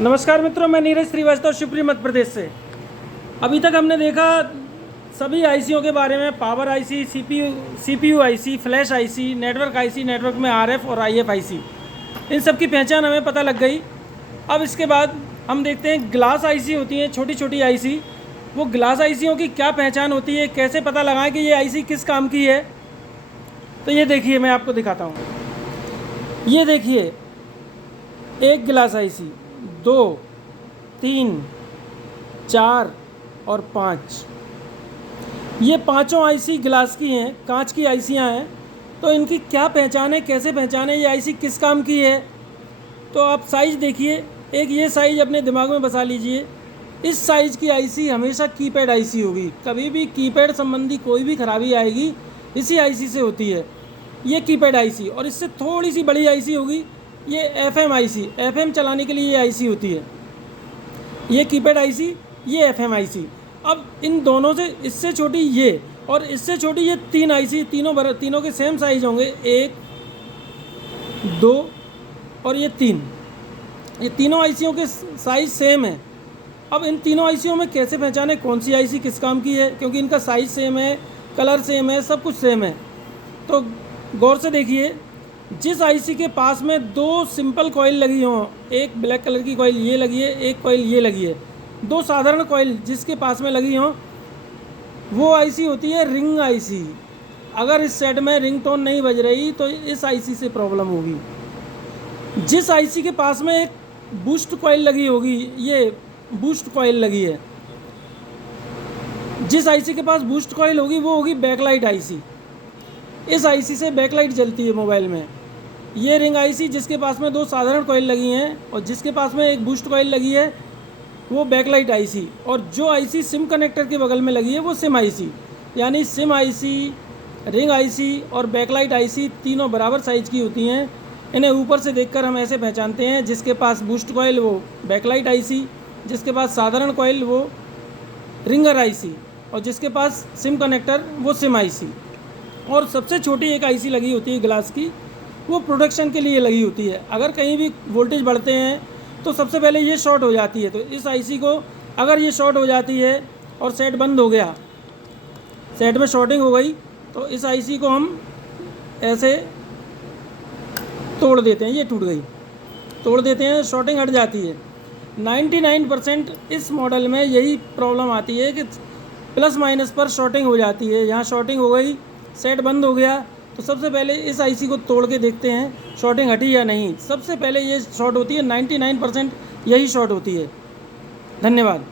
नमस्कार मित्रों, मैं नीरज श्रीवास्तव शिवपुरी मध्य प्रदेश से। अभी तक हमने देखा सभी आईसीओ के बारे में, power IC, CPU IC, flash IC, network में आरएफ और आईएफ आईसी, इन सब की पहचान हमें पता लग गई। अब इसके बाद हम देखते हैं ग्लास आईसी होती हैं, छोटी छोटी आईसी। वो ग्लास आईसीओं की क्या पहचान होती है, कैसे पता लगाएं कि ये आईसी किस काम की है। तो ये देखिए, मैं आपको दिखाता हूँ। ये देखिए, एक ग्लास आईसी, 2, 3, 4 और 5, ये पांचों आईसी ग्लास की हैं, कांच की आईसियाँ हैं। तो इनकी क्या पहचान है, कैसे पहचान है, ये आईसी किस काम की है। तो आप साइज़ देखिए, एक ये साइज़ अपने दिमाग में बसा लीजिए। इस साइज़ की आईसी हमेशा कीपैड आईसी होगी। कभी भी कीपैड संबंधी कोई भी खराबी आएगी इसी आईसी से होती है। ये कीपैड आईसी, और इससे थोड़ी सी बड़ी आईसी होगी ये एफएम आईसी, एफएम चलाने के लिए ये आईसी होती है। ये कीपैड आईसी, ये एफएम आईसी। अब इन दोनों से इससे छोटी ये और इससे छोटी ये 3 आईसी, तीनों के सेम साइज होंगे, 1, 2 और ये 3। ये तीनों आईसीओं के साइज़ सेम है। अब इन तीनों आईसीओं में कैसे पहचाने कौन सी आईसी किस काम की है, क्योंकि इनका साइज़ सेम है, कलर सेम है, सब कुछ सेम है। तो गौर से देखिए, जिस आईसी के पास में 2 सिंपल कॉइल लगी हों, एक ब्लैक कलर की कॉइल ये लगी है, एक कॉइल ये लगी है, 2 साधारण कॉइल जिसके पास में लगी हों, वो आईसी होती है रिंग आईसी। अगर इस सेट में रिंगटोन नहीं बज रही तो इस आईसी से प्रॉब्लम होगी। जिस आईसी के पास में एक बूस्ट कॉइल लगी होगी, ये बूस्ट कॉइल लगी है, जिस आईसी के पास बूस्ट कॉइल होगी वो होगी बैकलाइट आईसी। इस आईसी से बैकलाइट जलती है मोबाइल में। ये रिंग आईसी जिसके पास में 2 साधारण कॉइल लगी हैं और जिसके पास में एक बूस्ट कॉइल लगी है, वो बैकलाइट आईसी। और जो आईसी सिम कनेक्टर के बगल में लगी है वो सिम आईसी। यानी सिम आईसी, रिंग आईसी और बैकलाइट आईसी तीनों बराबर साइज़ की होती हैं। इन्हें ऊपर से देखकर हम ऐसे पहचानते हैं, जिसके पास बूस्ट कॉइल वो बैकलाइट आईसी, जिसके पास साधारण कॉइल वो रिंगर आईसी और जिसके पास सिम कनेक्टर वो सिम आईसी। और सबसे छोटी एक आईसी लगी होती है ग्लास की, वो प्रोटेक्शन के लिए लगी होती है। अगर कहीं भी वोल्टेज बढ़ते हैं तो सबसे पहले ये शॉर्ट हो जाती है। तो इस आईसी को अगर ये शॉर्ट हो जाती है और सेट बंद हो गया, सेट में शॉर्टिंग हो गई, तो इस आईसी को हम ऐसे तोड़ देते हैं। ये टूट गई, तोड़ देते हैं, शॉर्टिंग हट जाती है। 99% इस मॉडल में यही प्रॉब्लम आती है कि प्लस माइनस पर शॉर्टिंग हो जाती है। यहाँ शॉर्टिंग हो गई, सेट बंद हो गया, तो सबसे पहले इस आईसी को तोड़ के देखते हैं शॉर्टिंग हटी या नहीं। सबसे पहले ये शॉर्ट होती है, 99% यही शॉर्ट होती है। धन्यवाद।